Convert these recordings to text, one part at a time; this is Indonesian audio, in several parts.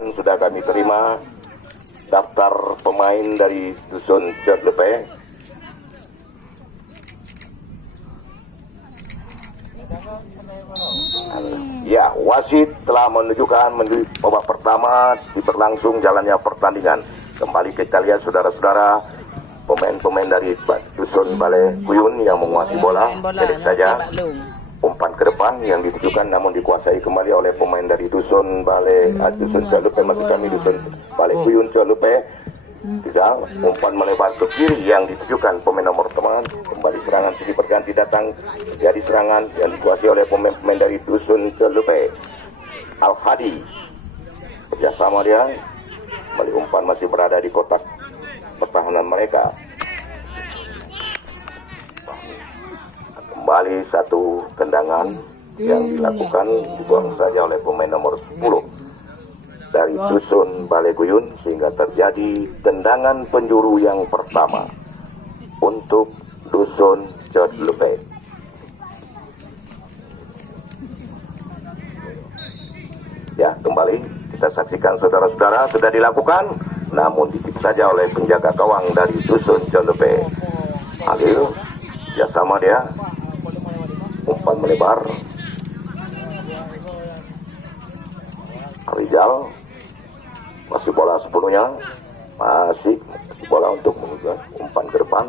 Sudah kami terima daftar pemain dari Dusun Cetlepe. Ya, wasit telah menunjukkan babak pertama diberlangsung jalannya pertandingan. Kembali kita lihat saudara-saudara, pemain-pemain dari Dusun Balai Kuyun yang menguasai bola. Jadi saja umpan ke depan yang ditujukan namun dikuasai kembali oleh pemain dari Dusun Cetlepe, maksud kami Dusun Balai Kuyun Cetlepe. Tidak, umpan melebar ke kiri yang ditujukan pemain nomor teman. Kembali serangan sedikit berganti datang, jadi serangan yang dikuasai oleh pemain-pemain dari Dusun Cetlepe. Al-Hadi kerjasama dia, kembali umpan masih berada di kotak pertahanan mereka. Kembali satu tendangan yang dilakukan dibuang saja oleh pemain nomor 10 dari Dusun Balai Kuyun, sehingga terjadi tendangan penjuru yang pertama untuk Dusun Cetlepe. Ya, kembali kita saksikan saudara-saudara, sudah dilakukan namun dikit saja oleh penjaga gawang dari Dusun Cetlepe. Halil kerjasama dia, umpan melebar. Rizal masih bola sepenuhnya, masih bola untuk umpan ke depan.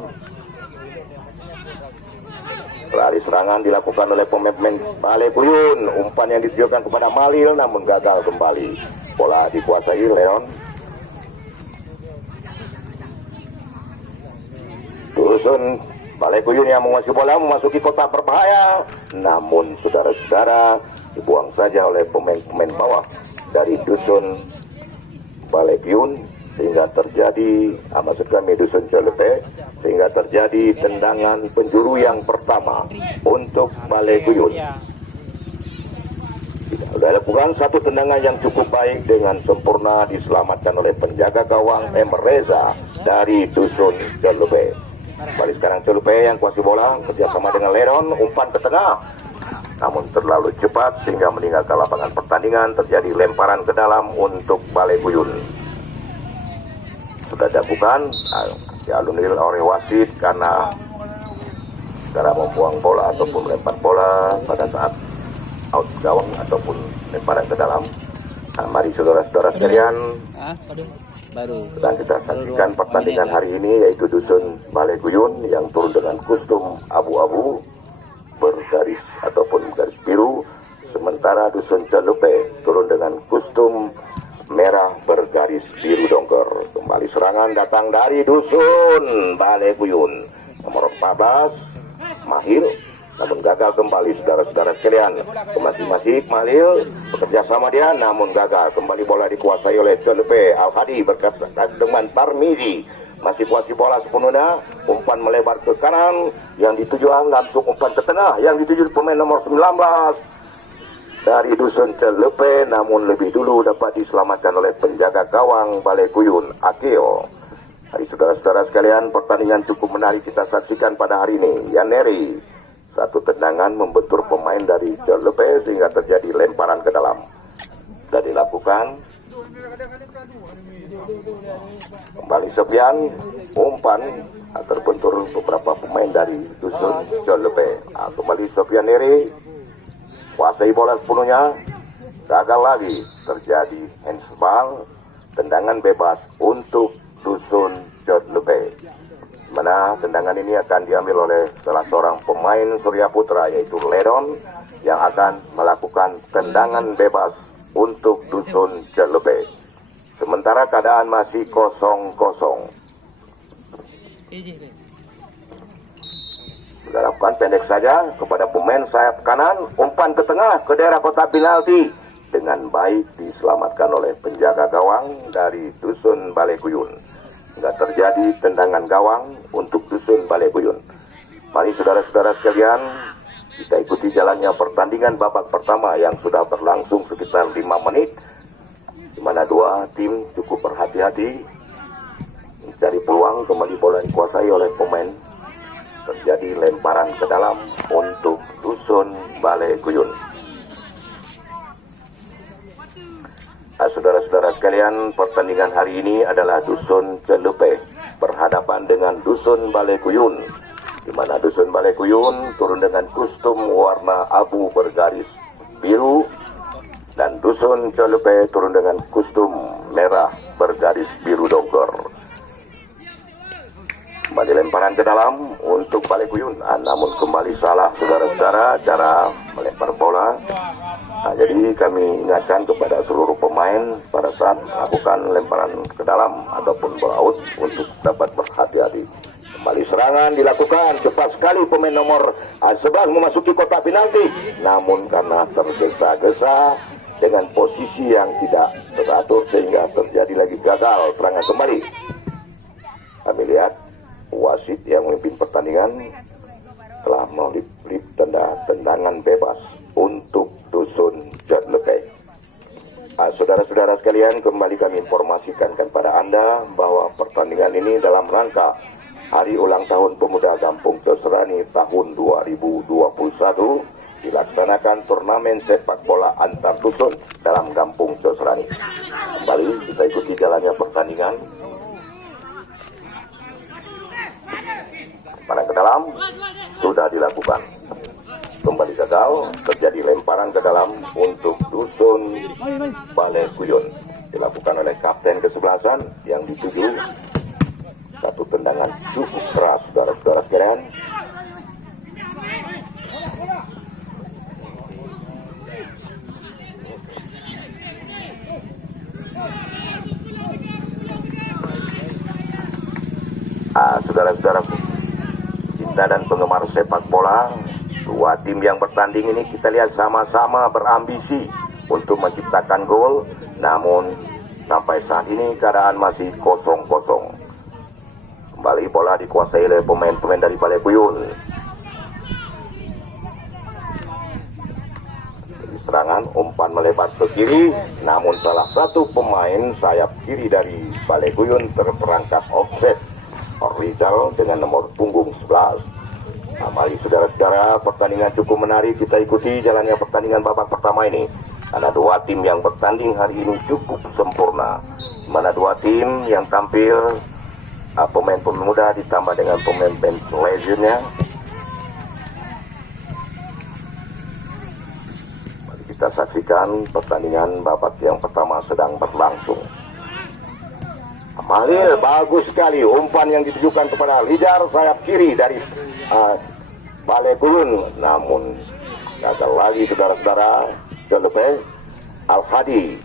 Lari serangan dilakukan oleh pemain Balai Kuyun, umpan yang ditujukan kepada Malil namun gagal kembali. Bola dikuasai Leon. Dusun Balai Kuyun yang menguasai bola memasuki kotak berbahaya, namun saudara-saudara dibuang saja oleh pemain-pemain bawah dari Dusun Balai Kuyun, sehingga terjadi maksud kami Dusun Cetlepe, sehingga terjadi tendangan penjuru yang pertama untuk Balai Kuyun. Sudah lakukan satu tendangan yang cukup baik dengan sempurna, diselamatkan oleh penjaga gawang Reza dari Dusun Cetlepe. Kembali sekarang Cetlepe yang kuasai bola kerjasama dengan Leron, umpan ke tengah namun terlalu cepat sehingga meninggalkan lapangan pertandingan. Terjadi lemparan ke dalam untuk Balai Kuyun. Sudah dilakukan dialunil oleh wasit karena membuang bola ataupun melempar bola pada saat out gawang ataupun lemparan ke dalam. Nah, mari saudara-saudara sekalian, sedang kita saksikan pertandingan hari ini, yaitu Dusun Balai Kuyun yang turun dengan kostum abu-abu bergaris ataupun garis biru, sementara Dusun Cetlepe turun dengan kostum merah bergaris biru dongker. Kembali serangan datang dari Dusun Balai Kuyun, nomor 14 Mahir, namun gagal kembali saudara-saudara sekalian. Masih Malil bekerja sama dia namun gagal kembali. Bola dikuasai oleh Cetlepe. Al-Hadi berkaitan dengan Tarmizi, masih kuasai bola sepenuhnya, umpan melebar ke kanan yang ditujukan langsung umpan ke tengah yang dituju pemain nomor 19 dari Dusun Cetlepe, namun lebih dulu dapat diselamatkan oleh penjaga gawang Balai Kuyun, Akil. Hari saudara-saudara sekalian, pertandingan cukup menarik kita saksikan pada hari ini. Yaneri satu tendangan membentur pemain dari Cetlepe sehingga terjadi lemparan ke dalam. Sudah dilakukan. Kembali Sofian, umpan terbentur beberapa pemain dari Dusun Cetlepe. Kembali Sofian Neri, kuasai bola sepenuhnya, gagal lagi, terjadi handsball, tendangan bebas untuk Dusun Cetlepe. Mana tendangan ini akan diambil oleh salah seorang pemain Surya Putra, yaitu Ledon, yang akan melakukan tendangan bebas untuk Dusun Cetlepe. Sementara keadaan masih 0-0. Sudah lakukan pendek saja kepada pemain sayap kanan, umpan ke tengah ke daerah kotak penalti dengan baik diselamatkan oleh penjaga gawang dari Dusun Balai Kuyun. Tidak terjadi tendangan gawang untuk Dusun Balai Kuyun. Mari saudara-saudara sekalian, kita ikuti jalannya pertandingan babak pertama yang sudah berlangsung sekitar 5 menit, di mana dua tim cukup berhati-hati mencari peluang. Kembali bola dikuasai oleh pemain, terjadi lemparan ke dalam untuk Dusun Balai Kuyun. Saudara-saudara sekalian, pertandingan hari ini adalah Dusun Celupe berhadapan dengan Dusun Balekuyun, di mana Dusun Balekuyun turun dengan kostum warna abu bergaris biru dan Dusun Celupe turun dengan kostum merah bergaris biru dongker. Kembali lemparan ke dalam untuk Balekuyun, namun kembali salah saudara-saudara cara melempar bola. Jadi kami ingatkan kepada seluruh pemain pada saat melakukan lemparan ke dalam ataupun bola out untuk dapat berhati-hati. Kembali serangan dilakukan, cepat sekali pemain nomor 11 memasuki kotak penalti, namun karena tergesa-gesa dengan posisi yang tidak teratur sehingga terjadi lagi gagal serangan kembali. Kami lihat wasit yang memimpin pertandingan telah melip tendangan bebas untuk Dusun Celupe. Saudara-saudara sekalian, kembali kami informasikan kepada Anda bahwa pertandingan ini dalam rangka Hari Ulang Tahun Pemuda Kampung Coserani tahun 2021 dilaksanakan turnamen sepak bola antar dusun dalam Kampung Coserani. Kembali kita ikuti jalannya pertandingan. Lemparan ke dalam sudah dilakukan, kembali gagal, terjadi lemparan ke dalam untuk Dusun Balekuyun, dilakukan oleh kapten kesebelasan yang dituju. Satu tendangan cukup keras saudara-saudara sekalian. Saudara-saudara kita dan penggemar sepak bola, dua tim yang bertanding ini kita lihat sama-sama berambisi untuk menciptakan gol, namun sampai saat ini keadaan masih kosong-kosong. Kembali bola dikuasai oleh pemain-pemain dari Balekuyun. Serangan umpan melebar ke kiri, namun salah satu pemain sayap kiri dari Balekuyun terperangkap offset. Rizal dengan nomor punggung 11. Mari saudara-saudara, pertandingan cukup menarik, kita ikuti jalannya pertandingan babak pertama ini. Ada dua tim yang bertanding hari ini cukup sempurna, mana dua tim yang tampil pemain-pemain muda ditambah dengan pemain-pemain legendnya. Mari kita saksikan pertandingan babak yang pertama sedang berlangsung. Malil bagus sekali umpan yang ditujukan kepada Lijar sayap kiri dari Balekuyun, namun gagal lagi saudara-saudara. Celupe Al-Hadi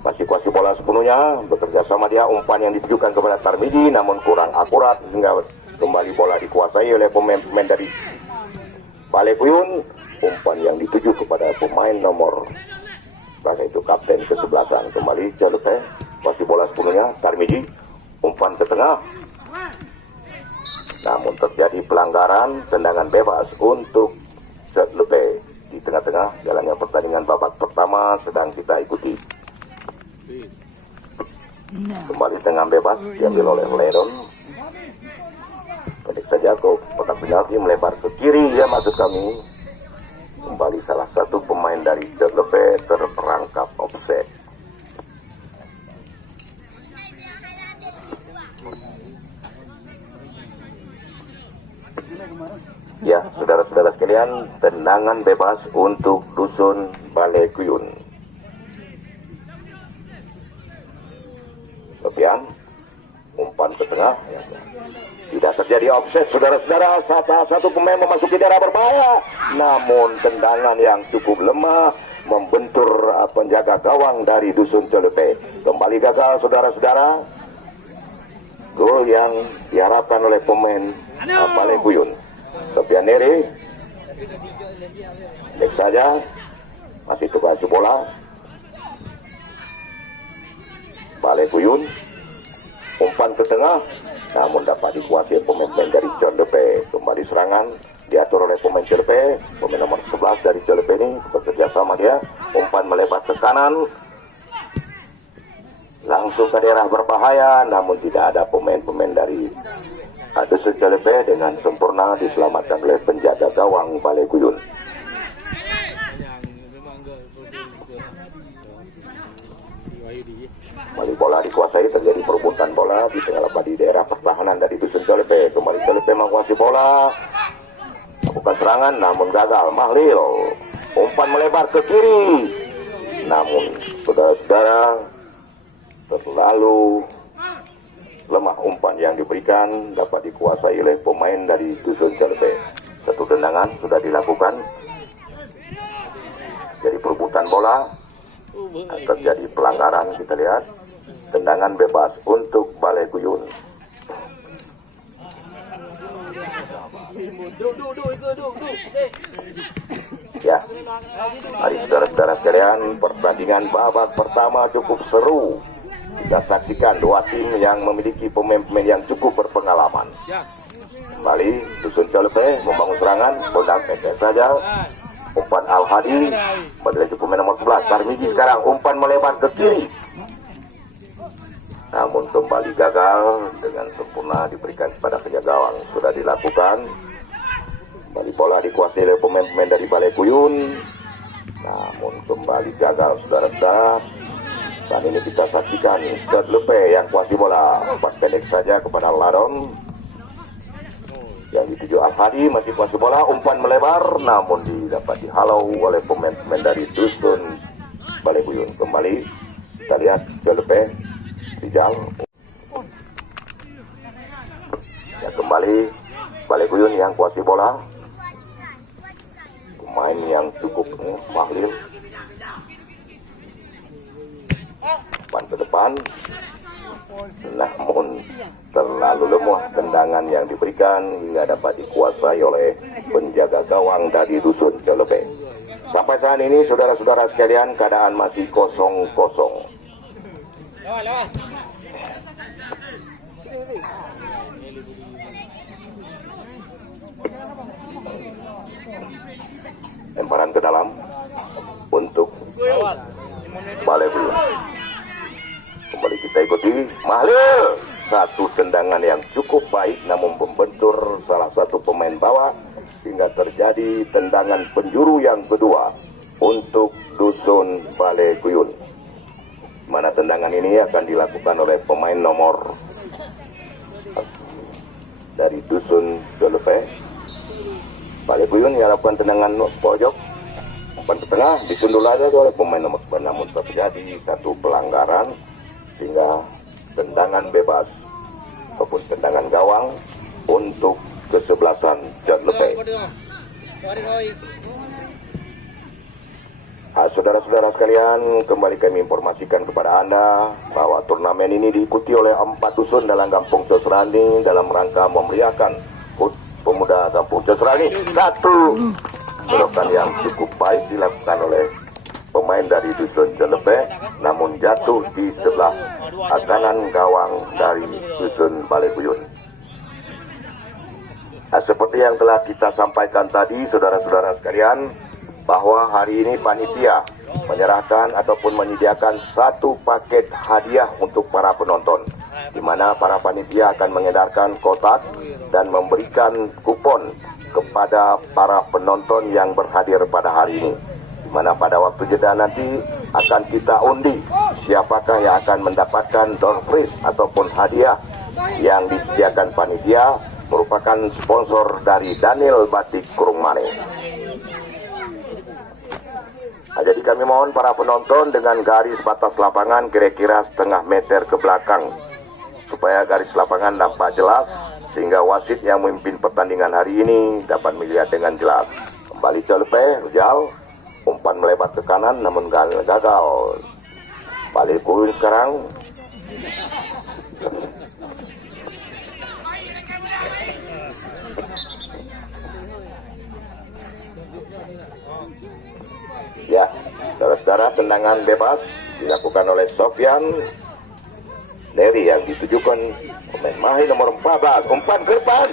masih kuasai bola sepenuhnya, bekerja sama dia, umpan yang ditujukan kepada Tarmiji namun kurang akurat sehingga kembali bola dikuasai oleh pemain-pemain dari Balekuyun. Umpan yang dituju kepada pemain nomor itu kapten kesebelasan. Kembali Celupe kuasai bola sepenuhnya, Tarmiji umpan ke tengah, namun terjadi pelanggaran, tendangan bebas untuk Celupe. Di tengah-tengah jalannya pertandingan babak pertama sedang kita ikuti. Kembali tendangan bebas diambil oleh Leron. Pendek saja ke kotak penalti, melebar ke kiri ya maksud kami. Kembali salah satu pemain dari Celupe terperangkap offset. Ya, saudara-saudara sekalian, tendangan bebas untuk Dusun Balekuyun. Kemudian umpan ke tengah, tidak terjadi offset saudara-saudara. Satu pemain memasuki daerah berbahaya, namun tendangan yang cukup lemah membentur penjaga gawang dari Dusun Celupe. Kembali gagal saudara-saudara. Gol yang diharapkan oleh pemain Balekuyun. Sofian Neri baik saja, masih tukasi bola. Balekuyun umpan ke tengah, namun dapat dikuasai pemain-pemain dari Celupe. Kembali serangan diatur oleh pemain Celupe, pemain nomor 11 dari Celupe ini bekerja sama dia. Umpan melebar ke kanan, langsung ke daerah berbahaya, namun tidak ada pemain-pemain dari Dusun Celupe, dengan sempurna diselamatkan oleh penjaga gawang Balekuyun. Kembali bola dikuasai, terjadi perebutan bola di tengah lebar di daerah pertahanan dari Dusun Celepe. Kembali Celepe menguasai bola, lakukan serangan namun gagal. Mahlil umpan melebar ke kiri, namun saudara-saudara terlalu lemah umpan yang diberikan, dapat dikuasai oleh pemain dari Dusun Celepe. Satu tendangan sudah dilakukan, jadi perebutan bola, terjadi pelanggaran. Kita lihat tendangan bebas untuk Balai Kuyun. Ya, mari saudara-saudara sekalian, pertandingan babak pertama cukup seru. Kita saksikan dua tim yang memiliki pemain-pemain yang cukup berpengalaman. Kembali Dusun Celepe membangun serangan, bola pendek saja. Umpan Al-Hadi, bagi pemain nomor 11 Tarmiji sekarang umpan melebar ke kiri, namun kembali gagal dengan sempurna diberikan kepada penjaga gawang. Sudah dilakukan, kembali bola dikuasai oleh pemain-pemain dari Balai Kuyun, namun kembali gagal saudara-saudara. Dan ini kita saksikan Celepe yang kuasai bola, umpan pendek saja kepada Ladon. Yang dituju Al-Hadi masih kuasai bola, umpan melebar namun dapat dihalau oleh pemain-pemain dari Dusun Balai Kuyun. Kembali kita lihat Celepe Rijal. Ya, kembali Balai Kuyun yang kuasai bola, pemain yang cukup Mahlil. Umpan ke depan, namun terlalu lemah tendangan yang diberikan hingga dapat dikuasai oleh penjaga gawang dari Dusun Celepe. Sampai saat ini saudara-saudara sekalian, keadaan masih 0-0. Lemparan ke dalam untuk Balai Kuyun. Kembali kita ikuti Mahlil, satu tendangan yang cukup baik namun membentur salah satu pemain bawah hingga terjadi tendangan penjuru yang kedua untuk Dusun Balai Kuyun. Mana tendangan ini akan dilakukan oleh pemain nomor dari Dusun Celepe. Balai Kuyun yang lakukan tendangan pojok, umpan ke tengah disundul aja oleh pemain nomor 9, namun terjadi satu pelanggaran sehingga tendangan bebas ataupun tendangan gawang untuk kesebelasan Celepe. Saudara-saudara sekalian, kembali kami informasikan kepada Anda bahwa turnamen ini diikuti oleh 4 dusun dalam Kampung Cosrani dalam rangka memeriahkan HUT Pemuda Kampung Cosrani. Satu gerakan yang cukup baik dilakukan oleh pemain dari Dusun Celepe, namun jatuh di sebelah kanan gawang dari Dusun Balai Kuyun. Seperti yang telah kita sampaikan tadi, saudara-saudara sekalian, bahwa hari ini panitia menyerahkan ataupun menyediakan satu paket hadiah untuk para penonton, di mana para panitia akan mengedarkan kotak dan memberikan kupon kepada para penonton yang berhadir pada hari ini, di mana pada waktu jeda nanti akan kita undi siapakah yang akan mendapatkan door prize ataupun hadiah yang disediakan panitia, merupakan sponsor dari Daniel Batik Kurung Mane. Jadi kami mohon para penonton dengan garis batas lapangan kira-kira setengah meter ke belakang, supaya garis lapangan nampak jelas, sehingga wasit yang memimpin pertandingan hari ini dapat melihat dengan jelas. Kembali Celepe, Rijal, umpan melebar ke kanan namun gagal. Balai Kuyun sekarang. Ya, saudara-saudara, tendangan bebas dilakukan oleh Sofyan Neri yang ditujukan pemain Mahir nomor 14. Umpan ke depan,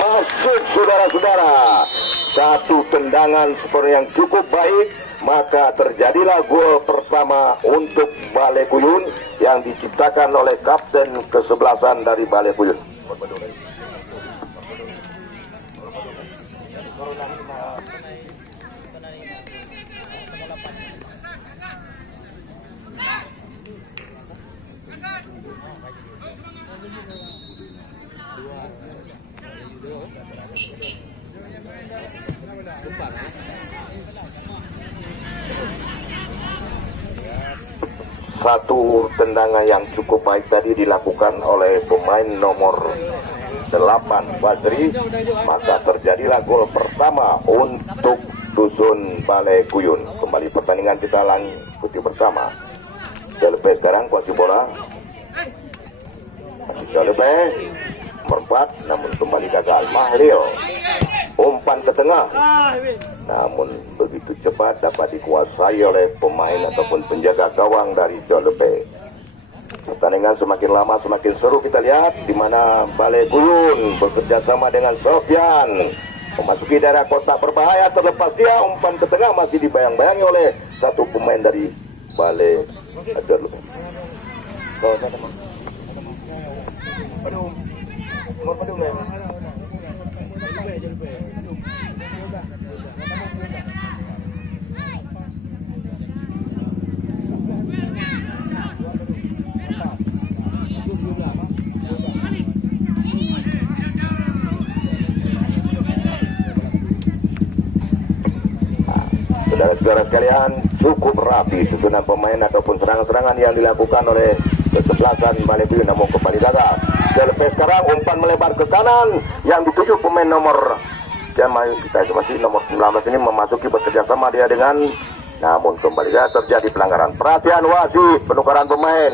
masuk saudara-saudara. Satu tendangan seperti yang cukup baik, maka terjadilah gol pertama untuk Balai Kuyun yang diciptakan oleh kapten kesebelasan dari Balai Kuyun. satu tendangan yang cukup baik tadi dilakukan oleh pemain nomor 8 Basri, maka terjadilah gol pertama untuk Dusun Balai Kuyun. Kembali pertandingan kita lanjuti bersama. Jalepe sekarang kuasai bola. Masih Jalepe merempat, namun kembali gagal. Mahlil umpan ke tengah, namun begitu cepat dapat dikuasai oleh pemain ataupun penjaga gawang dari Jalepe. Pertandingan semakin lama semakin seru kita lihat, di mana Balai Kuyun bekerja sama dengan Sofyan memasuki daerah kotak berbahaya. Terlepas dia, umpan ke tengah masih dibayang-bayangi oleh satu pemain dari Balai Jalepe. Saudara-saudara sekalian, cukup rapi susunan pemain ataupun serangan-serangan yang dilakukan oleh kesebelasan Balai Kuyun, namun kembali gagal. Jalepe sekarang umpan melebar ke kanan yang dituju pemain nomor kita masih nomor 19 ini memasuki bekerjasama dia dengan, namun kembali terjadi pelanggaran. Perhatian wasit, penukaran pemain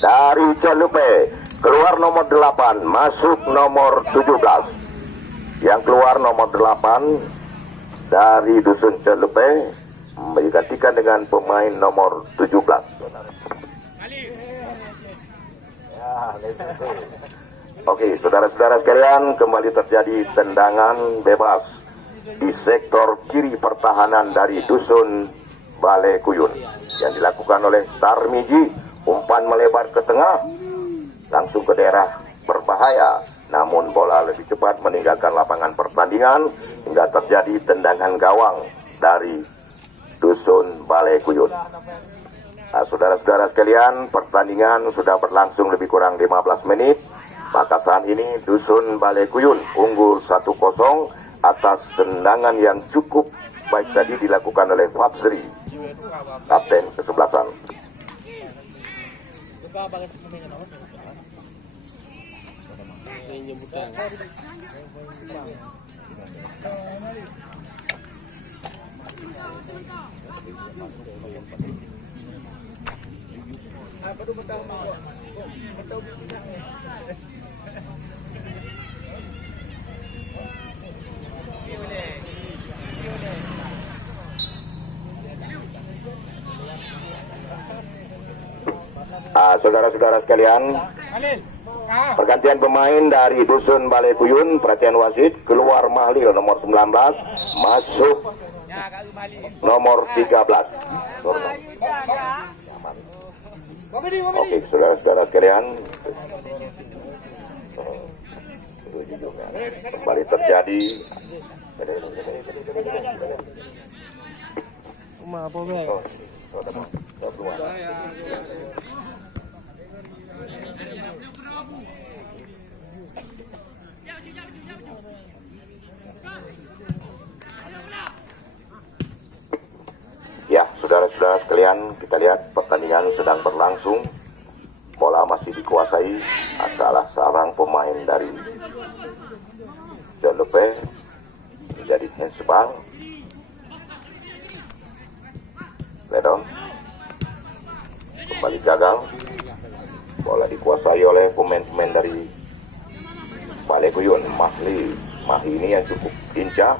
dari Jalepe, keluar nomor 8 masuk nomor 17. Yang keluar nomor 8 dari Dusun Jalepe digantikan dengan pemain nomor 17. Oke, saudara-saudara sekalian, kembali terjadi tendangan bebas di sektor kiri pertahanan dari Dusun Balai Kuyun yang dilakukan oleh Tarmiji. Umpan melebar ke tengah langsung ke daerah berbahaya, namun bola lebih cepat meninggalkan lapangan pertandingan hingga terjadi tendangan gawang dari Dusun Balai Kuyun. Nah, saudara-saudara sekalian, pertandingan sudah berlangsung lebih kurang 15 menit. Maka saat ini Dusun Balai Kuyun unggul 1-0 atas tendangan yang cukup baik tadi dilakukan oleh Fabsri, kapten kesebelasan. Saudara-saudara sekalian, pergantian pemain dari Dusun Balai Kuyun, perhatian wasit, keluar Mahlil nomor 19, masuk nomor 13. Oke, saudara-saudara sekalian, kembali terjadi ya, saudara-saudara sekalian, kita lihat pertandingan sedang berlangsung. Bola masih dikuasai salah seorang pemain dari Jalepe, menjadi handsball. Ledon kembali gagal. Bola dikuasai oleh pemain-pemain dari Balai Kuyun. Mahi ini yang cukup lincah.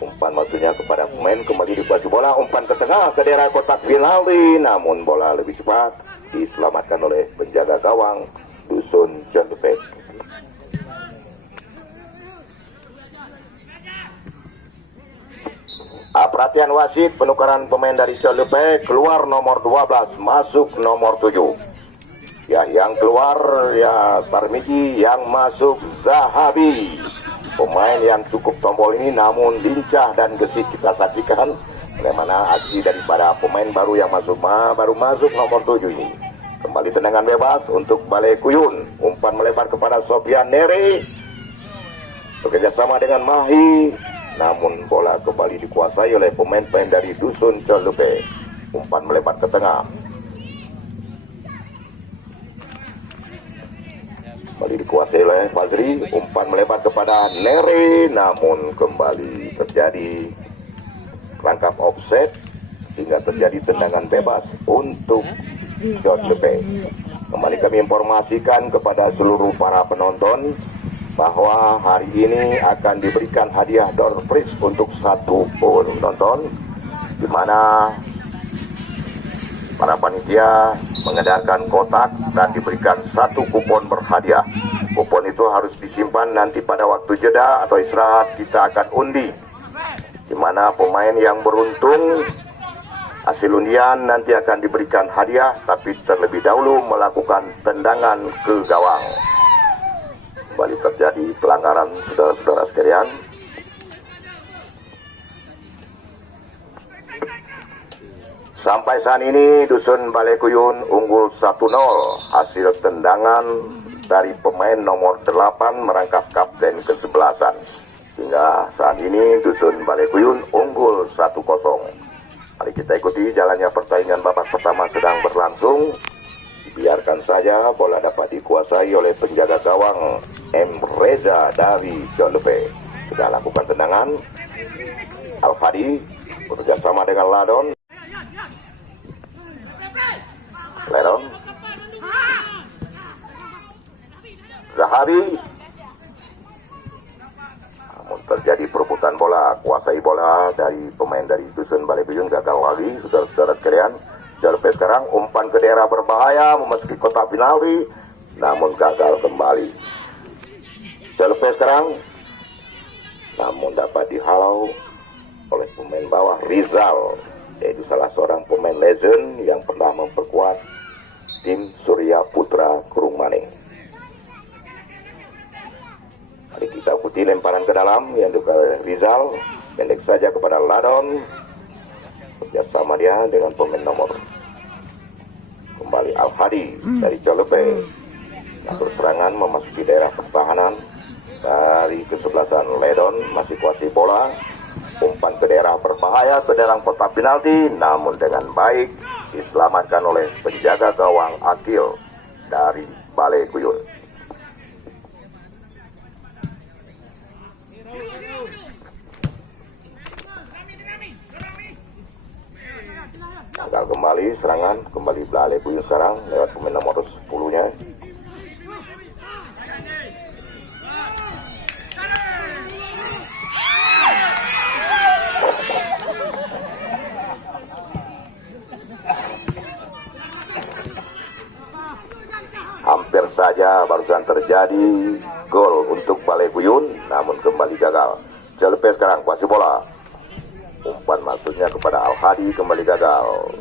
Umpan maksudnya kepada pemain, kembali dikuasai bola, umpan ke tengah ke daerah kotak penalti, namun bola lebih cepat diselamatkan oleh penjaga gawang Dusun Jalepe. Perhatian wasit, penukaran pemain dari Jalepe, keluar nomor 12 masuk nomor 7. Ya, yang keluar ya Tarmiji, yang masuk Zahabi. Pemain yang cukup tombol ini namun lincah dan gesit kita saksikan bagaimana aksi daripada pemain baru yang baru masuk nomor 7 ini. Kembali tendangan bebas untuk Balai Kuyun, umpan melebar kepada Sofyan Neri, bekerjasama dengan Mahi, namun bola kembali dikuasai oleh pemain-pemain dari Dusun Jalepe. Umpan melebar ke tengah, kembali dikuasai oleh Fazri. Umpan melebar kepada Neri, namun kembali terjadi rangkap offset sehingga terjadi tendangan bebas untuk John Lepe. Kembali kami informasikan kepada seluruh para penonton bahwa hari ini akan diberikan hadiah door prize untuk satu penonton, di mana para panitia mengedarkan kotak dan diberikan satu kupon berhadiah. Kupon itu harus disimpan, nanti pada waktu jeda atau istirahat kita akan undi, di mana pemain yang beruntung hasil undian nanti akan diberikan hadiah, tapi terlebih dahulu melakukan tendangan ke gawang. Kembali terjadi pelanggaran, saudara-saudara sekalian. Sampai saat ini Dusun Balekuyun unggul 1-0 hasil tendangan dari pemain nomor 8 merangkap kapten ke-11. Sehingga saat ini Dusun Balekuyun unggul 1-0. Mari kita ikuti jalannya pertandingan babak pertama sedang berlangsung. Biarkan saja bola dapat dikuasai oleh penjaga gawang M. Reza dari Jolope. Sudah lakukan tendangan. Al-Hadi bekerjasama dengan Ladon. Ladon. Zahabi. Namun terjadi perebutan bola, kuasai bola dari pemain dari Dusun Balekuyun, gagal lagi, saudara-saudara sekalian. Jolope sekarang umpan ke daerah berbahaya memasuki kotak penalti, namun gagal kembali. Jolope sekarang, namun dapat dihalau oleh pemain bawah Rizal, yaitu salah seorang pemain legend yang pernah memperkuat tim Surya Putra Kurung Maning. Mari kita ikuti lemparan ke dalam yang dilakukan oleh Rizal, pendek saja kepada Ladon, kerjasama dia dengan pemain nomor kembali Al-Hadi dari Jolope. Atur serangan memasuki daerah pertahanan dari kesebelasan Ledon, masih kuasai bola, umpan ke daerah berbahaya ke dalam kotak penalti, namun dengan baik diselamatkan oleh penjaga gawang Akil dari Balekuyun. Gagal kembali serangan, kembali Balekuyun sekarang lewat pemain nomor 10-nya. Hampir saja barusan terjadi gol untuk Balekuyun, namun kembali gagal. Jolope sekarang kuasai bola. Umpan maksudnya kepada Al-Hadi, kembali gagal.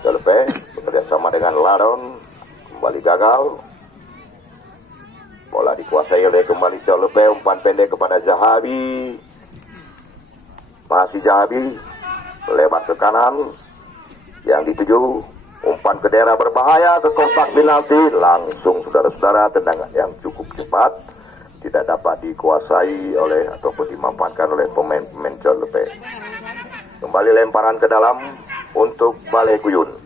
Jolope bekerja sama dengan Ladon, kembali gagal. Bola dikuasai oleh kembali Jolope, umpan pendek kepada Zahabi. Masih Zahabi, lebar ke kanan. Yang dituju umpan ke daerah berbahaya ke kotak penalti, langsung saudara-saudara, tendangan yang cukup cepat, tidak dapat dikuasai oleh ataupun dimanfaatkan oleh pemain-pemain Jolope. Kembali lemparan ke dalam untuk Balekuyun.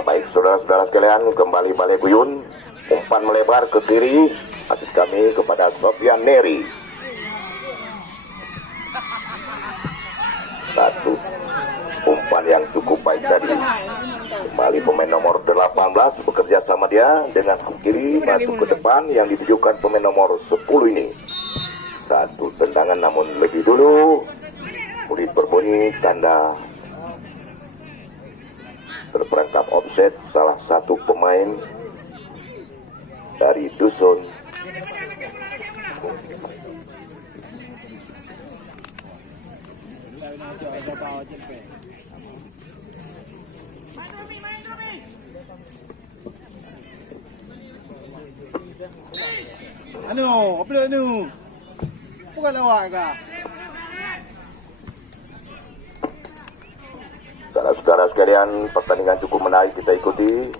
Baik saudara-saudara sekalian, kembali Balekuyun, umpan melebar ke kiri, asis kami kepada Sofian Neri. Satu umpan yang cukup baik tadi. Kembali pemain nomor 18 bekerja sama dia dengan kiri masuk ke depan, yang ditujukan pemain nomor 10 ini. Satu tendangan, namun lebih dulu kulit berbunyi tanda terperangkap offset salah satu pemain dari Dusun. Anu, apa anu? Bukan lawak ke? Saudara-saudara sekalian, pertandingan cukup menarik kita ikuti.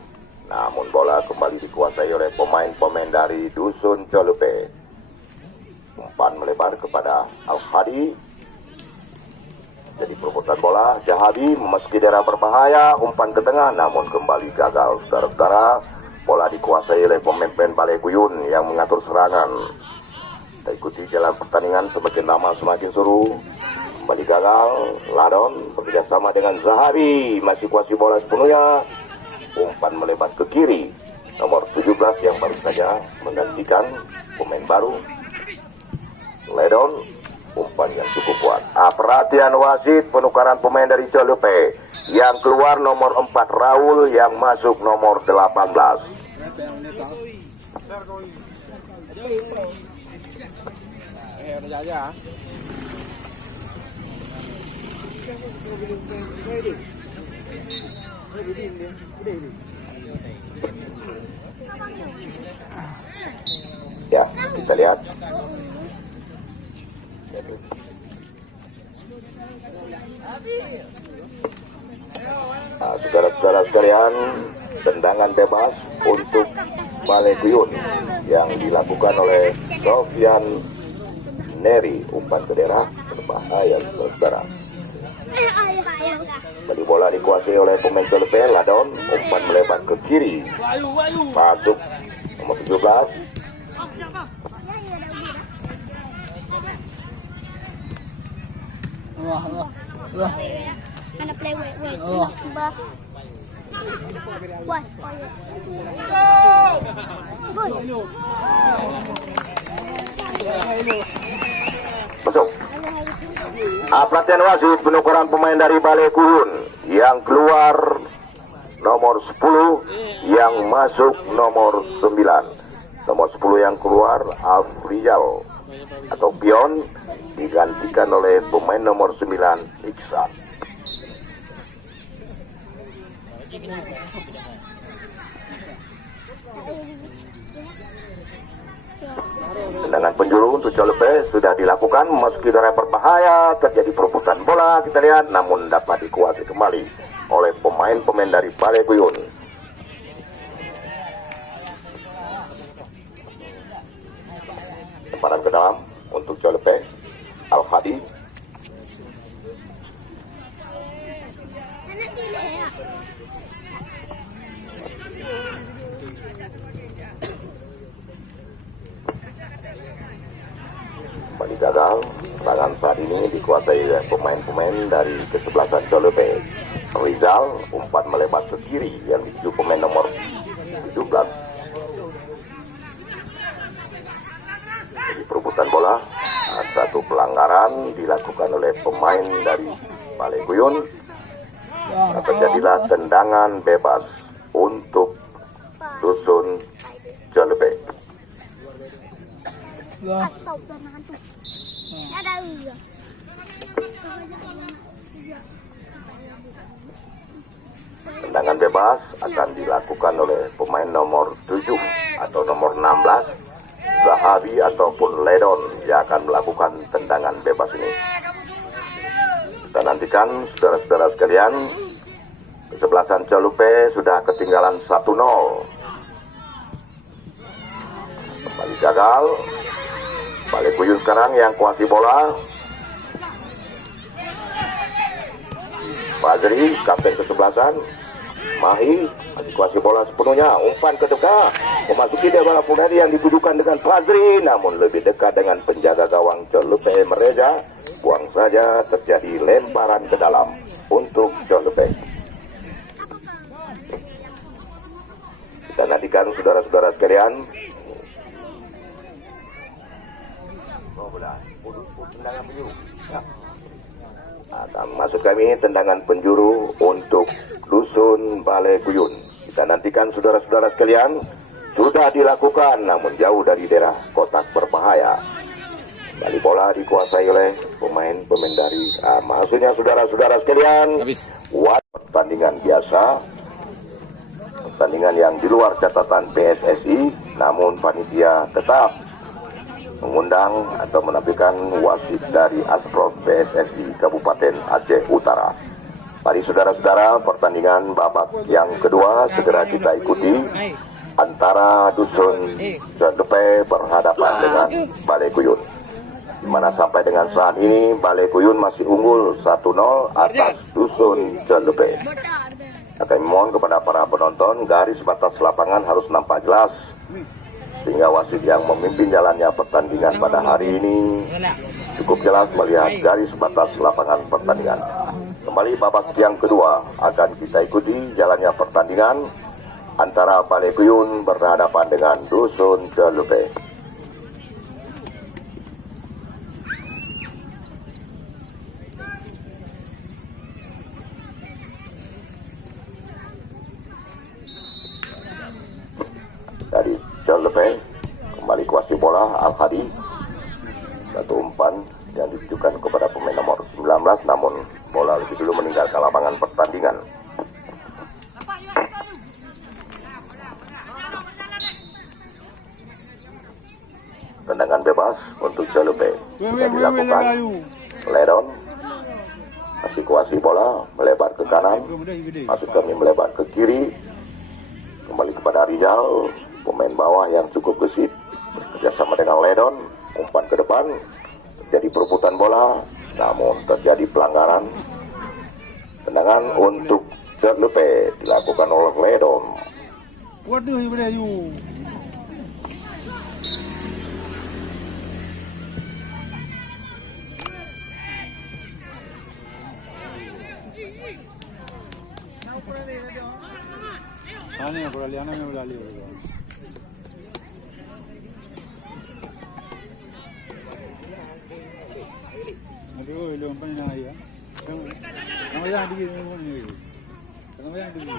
namun bola kembali dikuasai oleh pemain-pemain dari Dusun Colupe. Umpan melebar kepada Al-Hadi. Jadi perebutan bola, Jahabi memasuki daerah berbahaya, umpan ke tengah namun kembali gagal. Saudara-saudara, bola dikuasai oleh pemain-pemain Balekuyun yang mengatur serangan. Kita ikuti jalan pertandingan, semakin lama semakin seru. Kembali gagal, Ladon bekerjasama dengan Zahabi masih kuasai bola sepenuhnya. Umpan melebar ke kiri, nomor 17 yang baru saja menggantikan pemain baru, Ledon. Umpan yang cukup kuat. Perhatian wasit, penukaran pemain dari Colupe. Yang keluar nomor 4 Raul, yang masuk nomor 18. Ya, kita lihat. Saudara-saudara sekalian, tendangan bebas untuk Balekuyun yang dilakukan oleh Sofian Neri. Umpan ke daerah berbahaya, saudara. Kembali bola dikuasai oleh pemain Colupe, Ladon. Umpan melebar ke kiri, masuk nomor 17. Mana play wait. Coba. Puas. Good. Masuk. Pelatihan wasit, penukaran pemain dari Balekuyun. Yang keluar nomor 10, yang masuk nomor 9. Nomor 10 yang keluar Afrizal atau Pion digantikan oleh pemain nomor 9 Iksan. Tendangan penjuru untuk Colupe sudah dilakukan, meski daerah berbahaya, terjadi perebutan bola, kita lihat, namun dapat dikuasai kembali oleh pemain-pemain dari Balekuyun. Lemparan ke dalam untuk Colupe, Al-Hadi. Kembali gagal, serangan saat ini dikuasai oleh pemain-pemain dari kesebelasan Colupe. Rizal, umpan melebar ke kiri yang dituju pemain nomor 17. Jadi perebutan bola, satu pelanggaran dilakukan oleh pemain dari Balekuyun. Terjadilah tendangan bebas untuk Dusun Colupe. Tendangan bebas akan dilakukan oleh pemain nomor 7 atau nomor 16, Zahabi ataupun Ledon, yang akan melakukan tendangan bebas ini. Kita nantikan, saudara-saudara sekalian, kesebelasan Colupe sudah ketinggalan 1-0. Kembali gagal. Balekuyun sekarang yang kuasai bola. Fazri, kapten kesebelasan. Mahi masih kuasai bola sepenuhnya. Umpan ke dekat, memasuki daerah bola yang ditujukan dengan Fazri, namun lebih dekat dengan penjaga gawang Colupe Mereja. Buang saja, terjadi lemparan ke dalam untuk Colupe. Kita nantikan, saudara-saudara sekalian. Tendangan penjuru. Maksud kami tendangan penjuru untuk Dusun Balekuyun. Kita nantikan, saudara-saudara sekalian, sudah dilakukan namun jauh dari daerah kotak berbahaya. Kali bola dikuasai oleh pemain-pemain dari maksudnya saudara-saudara sekalian, pertandingan biasa, pertandingan yang di luar catatan PSSI, namun panitia tetap mengundang atau menampilkan wasit dari Asprof PSSI Kabupaten Aceh Utara. Mari saudara-saudara, pertandingan babak yang kedua segera kita ikuti antara Dusun Cendepe berhadapan dengan Balai Kuyun. Di mana sampai dengan saat ini Balai Kuyun masih unggul 1-0 atas Dusun Cendepe. Kami mohon kepada para penonton, garis batas lapangan harus nampak jelas sehingga wasit yang memimpin jalannya pertandingan pada hari ini cukup jelas melihat garis batas lapangan pertandingan. Kembali babak yang kedua akan kita ikuti jalannya pertandingan antara Balai Kuyun berhadapan dengan Dusun Cendepe. Dari Cendepe kembali kuasai bola Al-Hadi, satu umpan yang ditujukan kepada pemain nomor 19, namun bola lebih dulu meninggalkan lapangan pertandingan. Tendangan bebas untuk Cendepe sudah dilakukan. Ledon masih kuasai bola, melebar ke kanan, masuk kami melebar ke kiri, kembali kepada Rizal, pemain bawah yang cukup gesit, bekerjasama dengan Ledon, umpan ke depan, terjadi perebutan bola, namun terjadi pelanggaran. Tendangan untuk Cendepe dilakukan oleh Ledon. Waduh, ibu you. Ani aku lali, anak aku lali. Aduh, ilmu apa ni ya? Nama yang tinggi ni. Nama yang tinggi.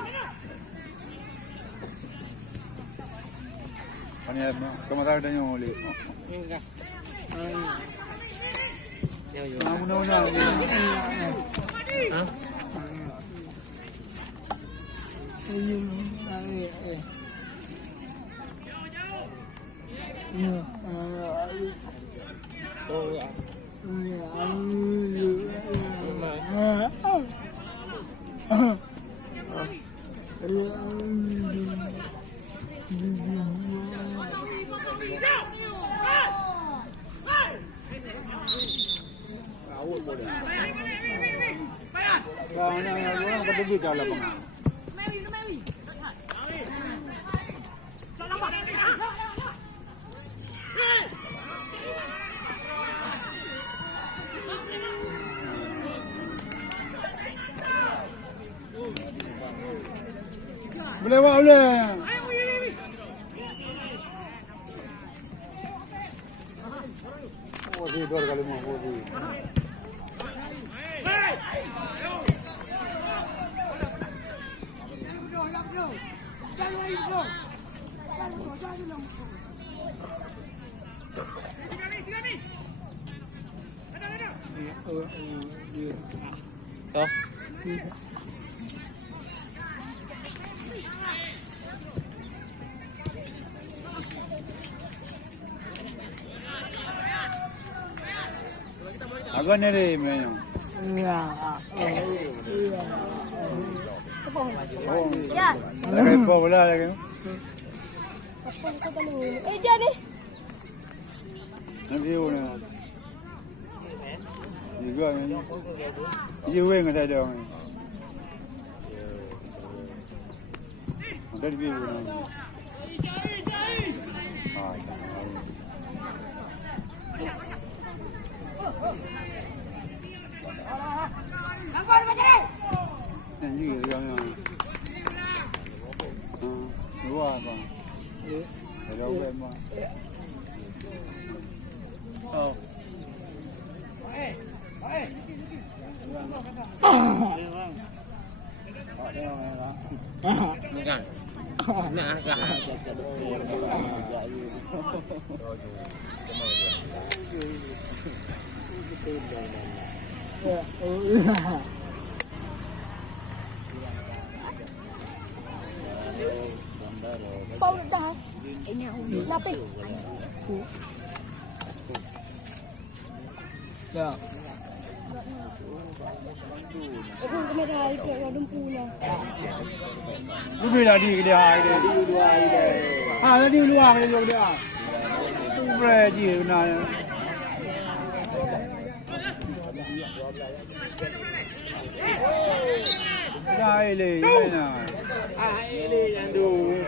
Ani apa? Kamu tahu dah yang oleh. Enggak. Hah? Boleh buat boleh. Oh, dia 2 kali mau boleh. Toh. Agak ni deh, mana? Ya. Lagi apa bola lagi? Jadi. Nanti mana? Juga ni. Juga yang ada orang. Ada di mana? Ini juga yang. Dua apa? Ada apa? Oh. Bukan. Nah, agak. Bao được dah. Ini lapis. Ya. Kami dah ikut orang dumpunya. Dulu dah di dia ada. Ah, tadi luar dia. Tu beraji benar. Dah ile mana? Ini yang dulu.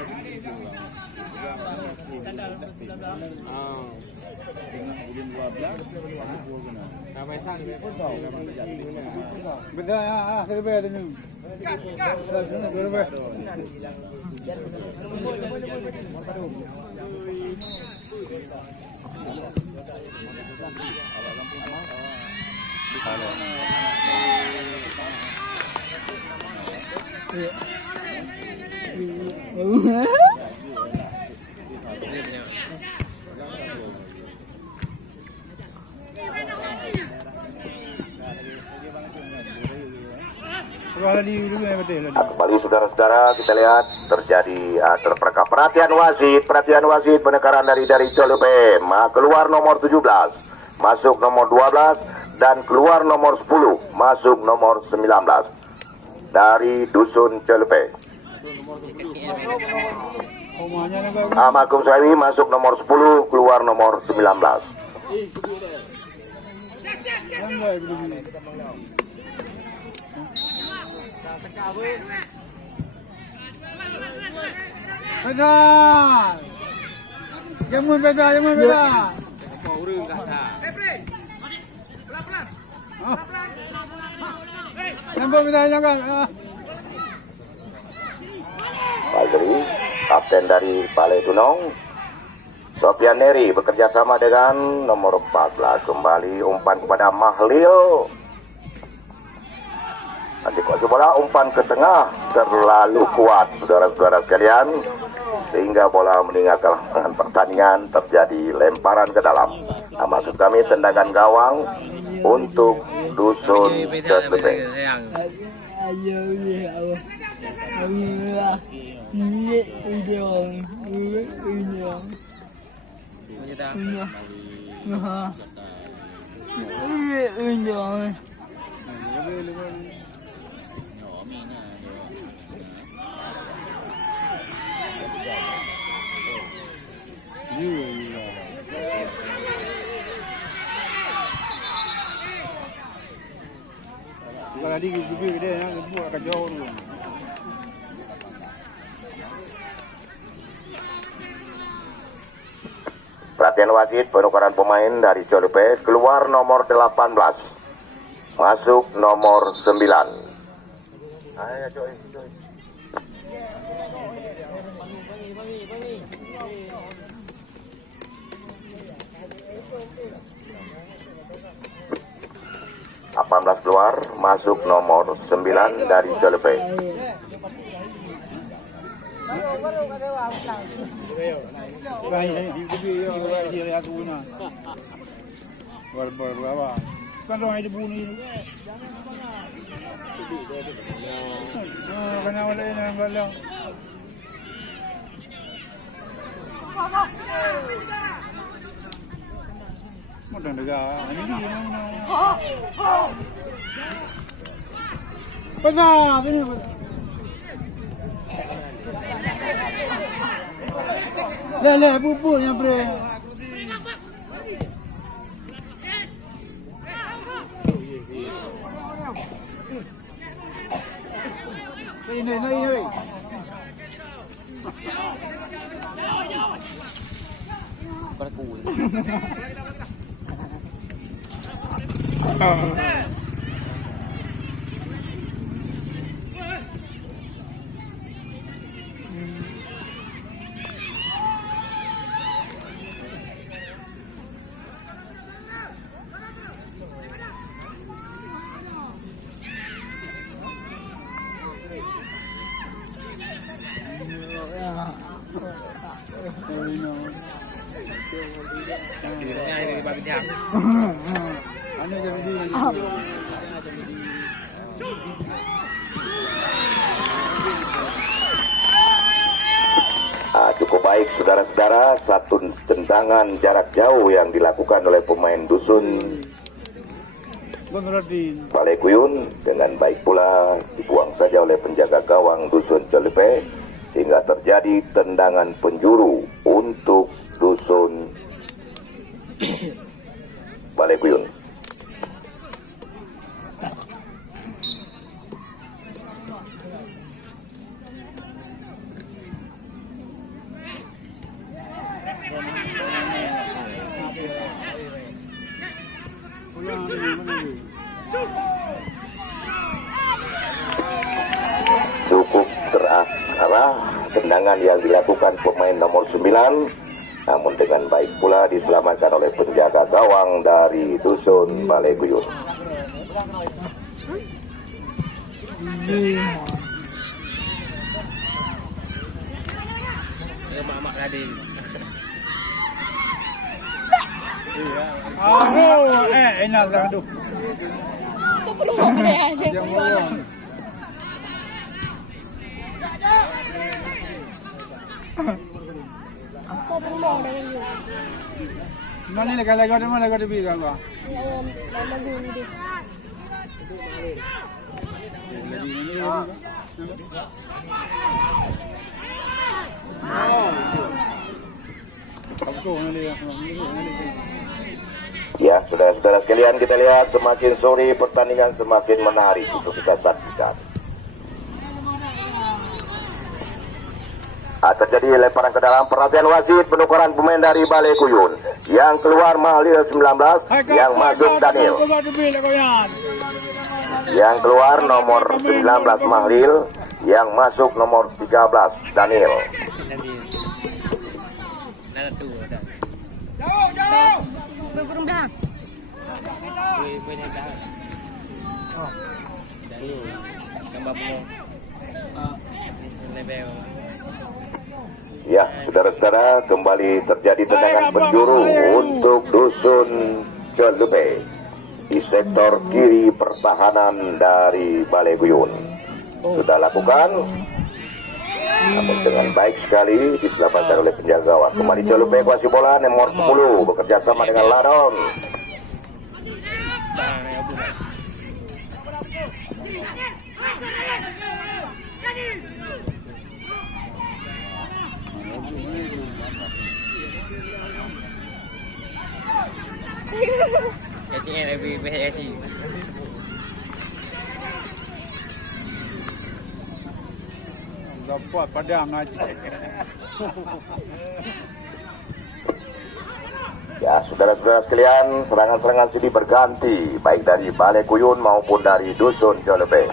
Betul ah, serba tu ni. Serba. Kembali saudara-saudara, kita lihat terjadi terperangkap perhatian wasit penekaran dari Colupe, keluar nomor 17 masuk nomor 12 dan keluar nomor 10 masuk nomor 19 dari Dusun Colupe. Makum Sawi masuk nomor 10 keluar nomor 19. Benar. Jangan beda. Urung kata. Jangan beda. Fadri, kapten dari Balai Tunong, Sofian Neri bekerja sama dengan nomor 14. Kembali umpan kepada Mahlil. Nanti kok bola umpan ke tengah terlalu kuat, saudara-saudara sekalian, sehingga bola meninggalkan pertandingan, terjadi lemparan ke dalam. Nah, maksud kami tendangan gawang untuk Dusun Colupe. Kalau dia buat kacau dulu. Perhatian wasit, penukaran pemain dari Colupe, keluar nomor 18 masuk nomor 9. Ayo coy. Belas keluar, masuk nomor 9 dari Colupe. Kan orang ada bunyi. Kena wala yang galang. Mudah negara. Ini dia mana? Benar, benar. Lele, bubur yang bre. Ini. Con cùi. Ngay đi bà Bình Thảo. Ano jadi? Cukup baik saudara-saudara, satu tendangan jarak jauh yang dilakukan oleh pemain Dusun Gonrodin. Balai Kuyun dengan baik pula dibuang saja oleh penjaga gawang Dusun Celepe sehingga terjadi tendangan penjuru untuk Dusun Balai Kuyun. Cukup terarah tendangan yang dilakukan pemain nomor 9, namun dengan baik pula diselamatkan oleh penjaga gawang dari Dusun Balai Kuyun. Mak tadi. Enak dah tu. Kau perlu boleh aja. Yang bolong. Kau perlu dengan dia. Mana ni lagi ada mana lagi ada bilang kau. Nama dulu dia. Ya, saudara-saudara sekalian, kita lihat semakin sore pertandingan semakin menarik untuk kita saksikan. Terjadi lemparan ke dalam, perhatian wasit, penukaran pemain dari Balai Kuyun. Yang keluar Mahlil 19, yang masuk Daniel. Yang keluar nomor 19 Mahlil, yang masuk nomor 13 Daniel. Berburung dah. Ya, saudara-saudara, kembali terjadi tendangan penjuru untuk Dusun Celepe di sektor kiri pertahanan dari Balai Kuyun. Sudah lakukan, namun dengan baik sekali diselamatkan oleh penjaga gawang. Kembali Celepe kuasai bola, nomor 10 bekerja sama dengan Ladon. KTN lebih PSI. Dapat padam naji. Ya, saudara-saudara sekalian, serangan-serangan sini berganti, baik dari Balai Kuyun maupun dari Dusun Celepe.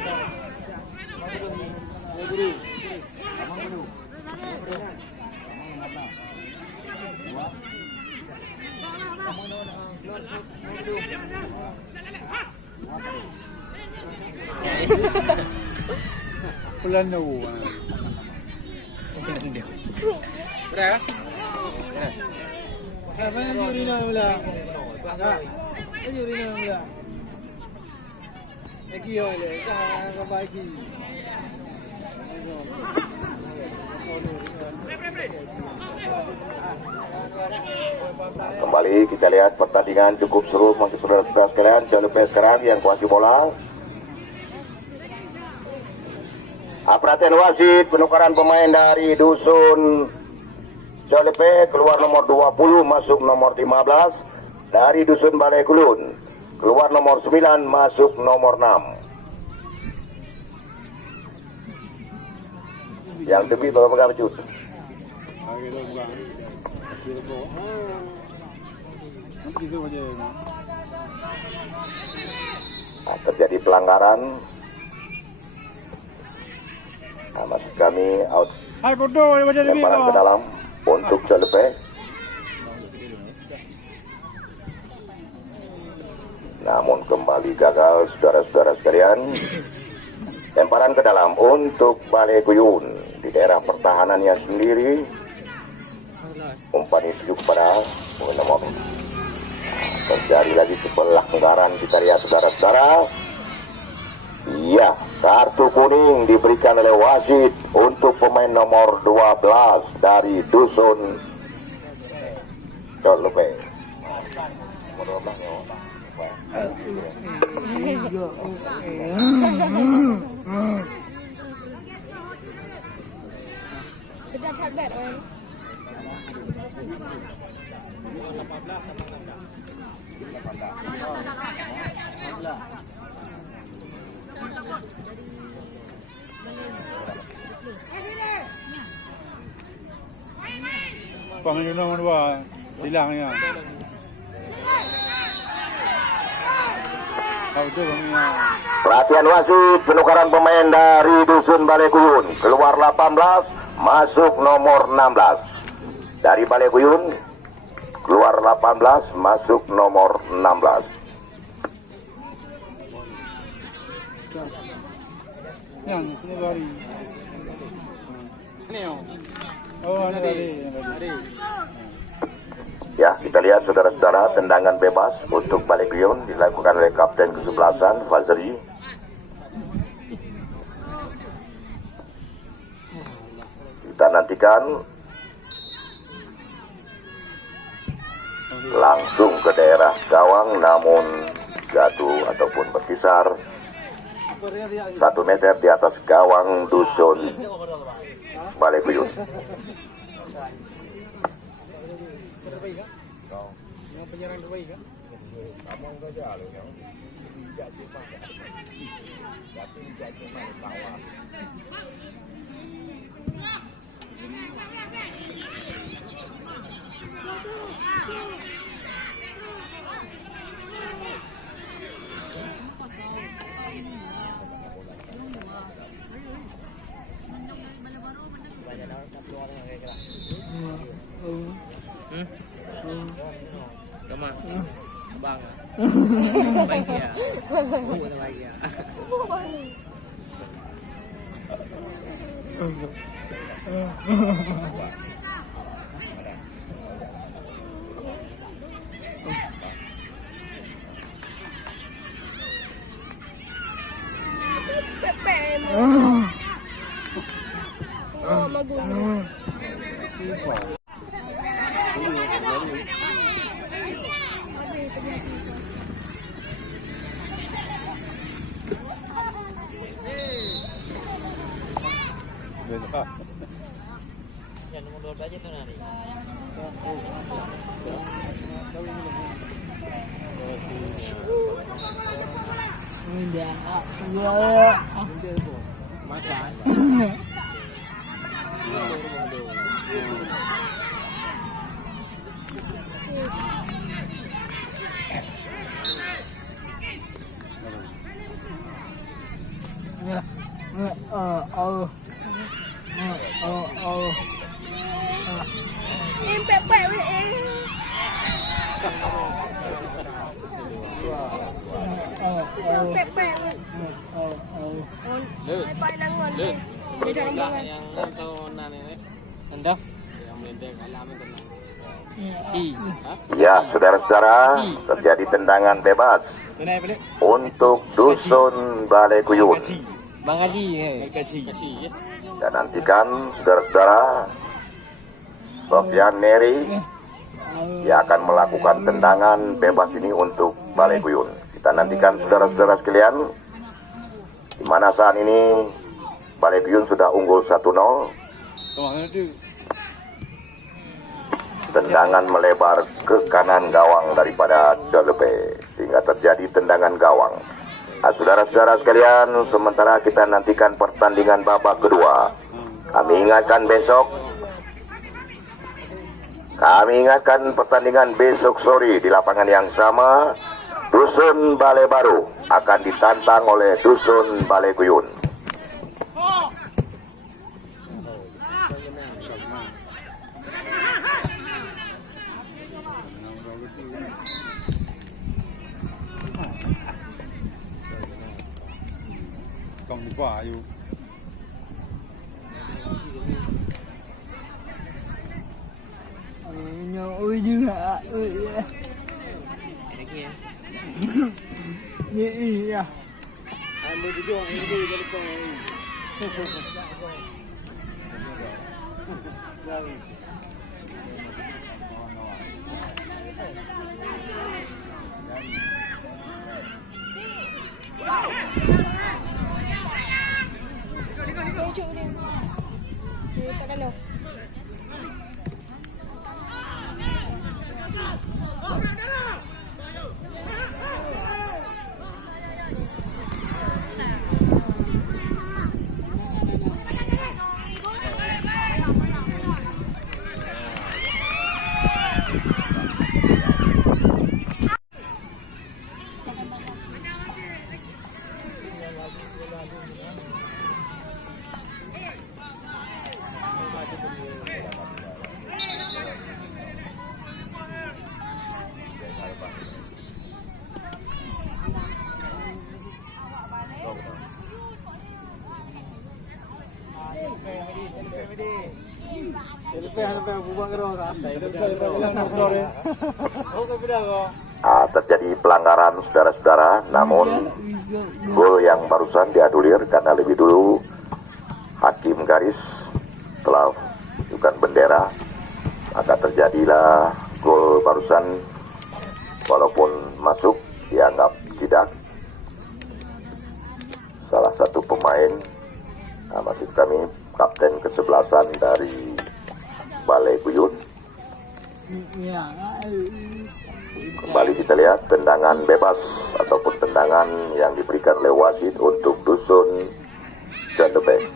Bulan tu. Berapa? Apa yang juri nak mula? Juri nak mula. Lagi oleh, kau bagi. Kembali kita lihat pertandingan cukup seru, masih saudara-saudara sekalian. Celepe sekarang yang kuasai bola. Perhatian wasit, penukaran pemain dari Dusun Celepe, keluar nomor 20 masuk nomor 15. Dari Dusun Balai Kuyun keluar nomor 9 masuk nomor 6. Yang demi berapa cut? Terjadi pelanggaran. Masih kami out. Lemparan ke dalam untuk Celepe. Namun kembali gagal, saudara-saudara sekalian. Lemparan ke dalam untuk Balai Kuyun di daerah pertahanannya sendiri. Umpan sejuk kepada nomor. Terjadi lagi pelanggaran, kita lihat saudara-saudara. Iya, kartu kuning diberikan oleh wasit untuk pemain nomor 12 dari Dusun Celepe. Kita tablet kan. Panginoon naman ba? Hilang yan. Pelatihan wasit penukaran pemain dari Dusun Balekuyun. Keluar 18, masuk nomor 16. Dari Balekuyun keluar 18, masuk nomor 16. Yang hari. Oh, hari. Ya, kita lihat saudara-saudara, tendangan bebas untuk Balekuyun dilakukan oleh Kapten kesebelasan Fazri. Kita nantikan langsung ke daerah gawang, namun jatuh ataupun berkisar 1 meter di atas gawang Dusun Balekuyun. Kamu, abang. Baik ya. Baik ya. Pepe. Oh, magulo. Yang nomor 12 aja tuh nanti. Em Pepe với em. Yang Pepe. Pepe nangon. Di dalam banget. Yang nonton ini. Endok. Yang melendek alamin tenang. Ya, saudara-saudara, terjadi tendangan bebas untuk Dusun Balekuyun. Bang Haji, kasih. Dan nantikan saudara-saudara, Sofian Neri yang akan melakukan tendangan bebas ini untuk Balekuyun. Kita nantikan saudara-saudara sekalian, di mana saat ini Balekuyun sudah unggul 1-0. Tendangan melebar ke kanan gawang daripada Celepe, sehingga terjadi tendangan gawang. Nah, saudara-saudara sekalian, sementara kita nantikan pertandingan babak kedua. Kami ingatkan pertandingan besok sore di lapangan yang sama. Dusun Balai Baru akan ditantang oleh Dusun Balekuyun. Còn đi quảอยู่ ôi dư hả ơi gì à Ambil video ini jadi kau. Cucuk dia. Dia kat dalam. Terjadi pelanggaran saudara-saudara, namun gol yang barusan dianulir karena lebih dulu hakim garis telah menunjukkan bendera, maka terjadilah gol barusan walaupun masuk dianggap tidak. Salah satu pemain maksud kami kapten kesebelasan dari Balai Kuyun. Kembali kita lihat tendangan bebas ataupun tendangan yang diberikan oleh wasit untuk dusun John the Best.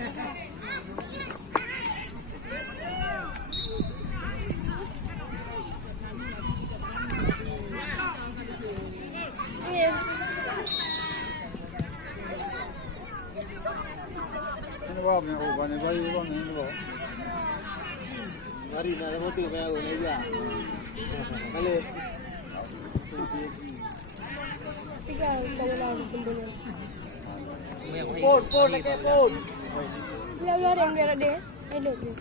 Tinggal dalam pembunuh. Pun lagi pun. Belah-belah yang dia ada. Elok dia.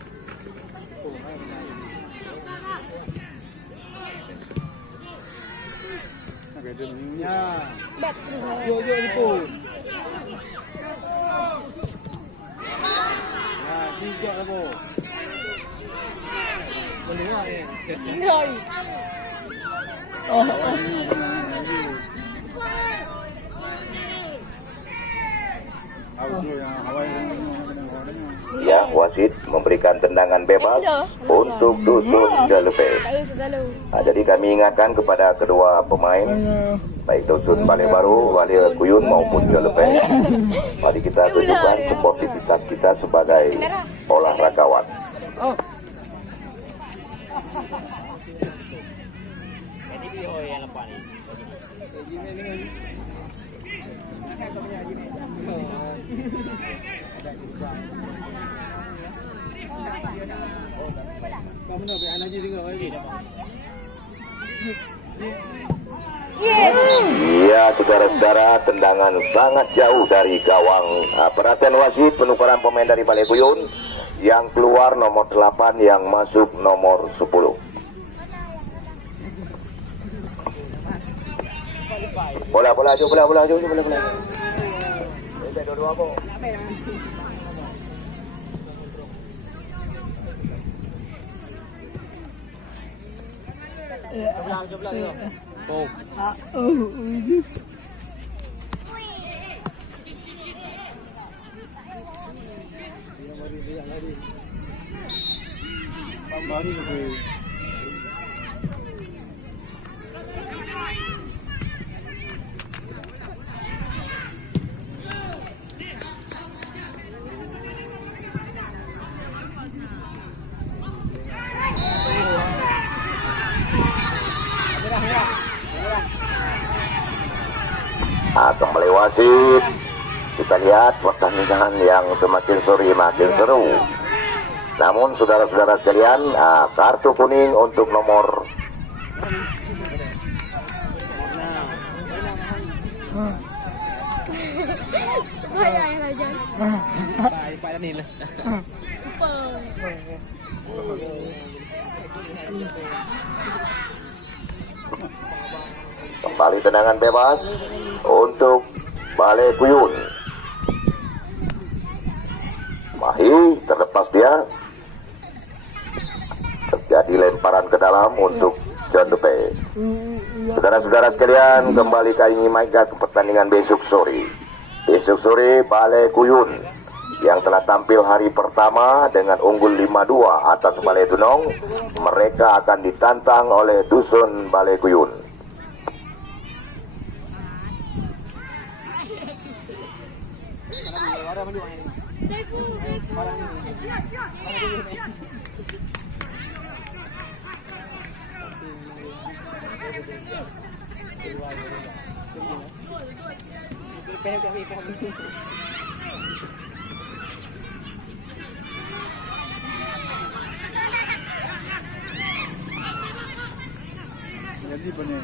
Bet terus. Yo ni pun. Tiga lah pun. Boleh lah ni. Noi. Ya, wasit memberikan tendangan bebas untuk dusun Jalepe. Jadi kami ingatkan kepada kedua pemain, baik dusun Balai Baru, Balai Kuyun maupun Jalepe, mari kita tunjukkan sportivitas kita sebagai olahragawan. Iya, saudara-saudara, tendangan sangat jauh dari gawang. Perhatian wasit, penukaran pemain dari Balai Kuyun, yang keluar nomor 8, yang masuk nomor 10. Bola aju. Dua-dua apa? Kembali wasit, kita lihat pertandingan yang semakin sore makin seru. Namun saudara-saudara sekalian, kartu kuning untuk nomor kembali tendangan bebas untuk Balai Kuyun. Mahi terlepas dia. Terjadi lemparan ke dalam untuk John Dupe. Saudara-saudara sekalian, kembali kami menyimak ke pertandingan besok sore. Besok sore Balai Kuyun yang telah tampil hari pertama dengan unggul 5-2 atas Balai Dunong, mereka akan ditantang oleh Dusun Balai Kuyun. Jadi benar.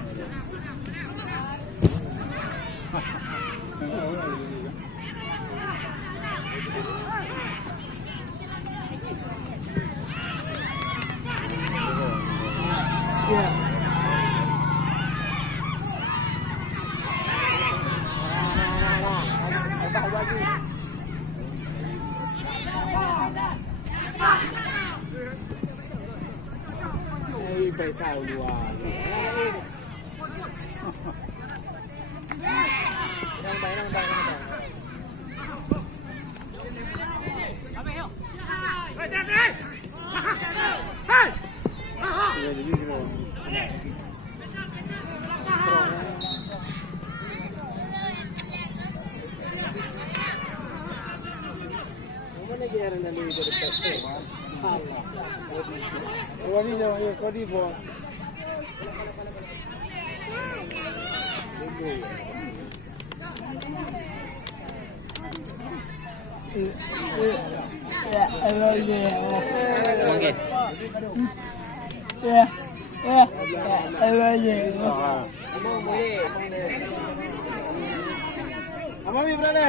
Amami berani.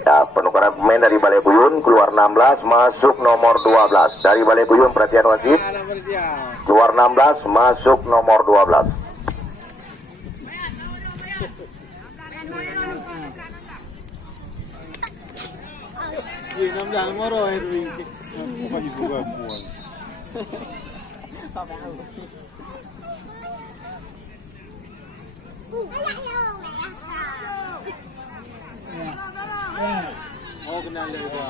Ya, penukaran pemain dari Balai Kuyun, keluar 16, masuk nomor 12. Dari Balai Kuyun, perhatian wasit, keluar 16, masuk nomor 12. Jangan moro itu. Bukan juga mual. Oh kenal juga.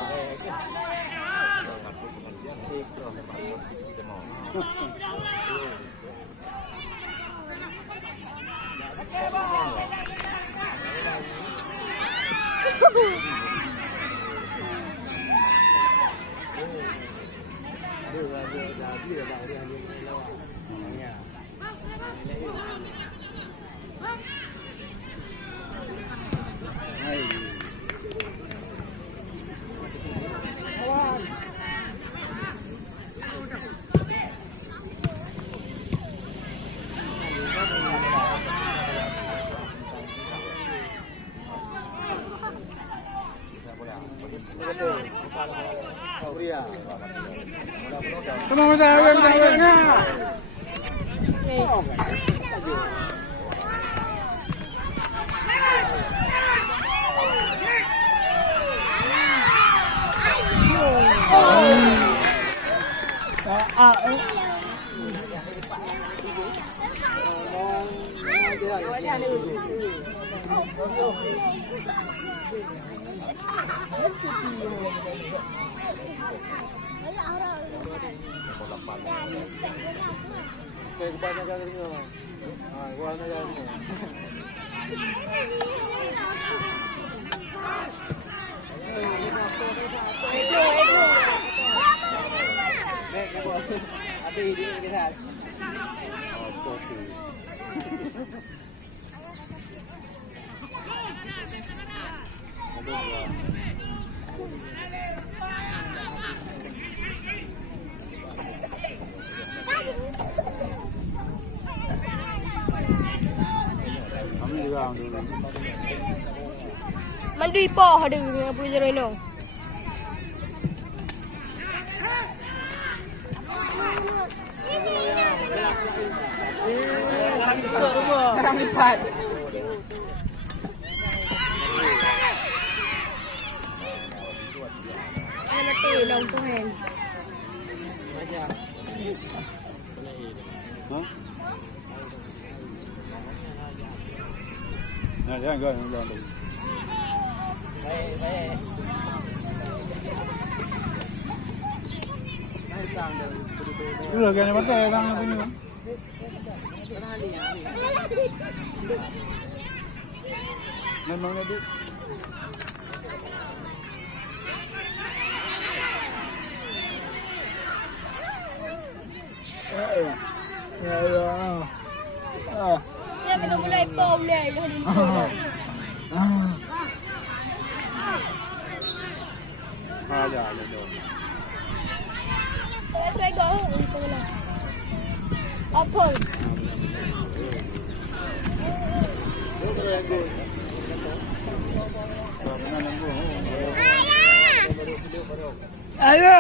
Sang dulu. Mandi po ada dengan puluh jero ini. Sekarang lipat. Ada mati langsung hen. Hah? Nah, jangan. Itu lagi ada mata yang ini. Memang ada. Ya kena mulai po mulai. Ada. Saya go. Apple. Ayo.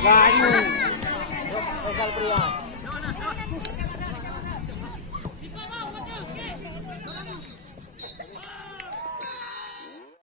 Bayu.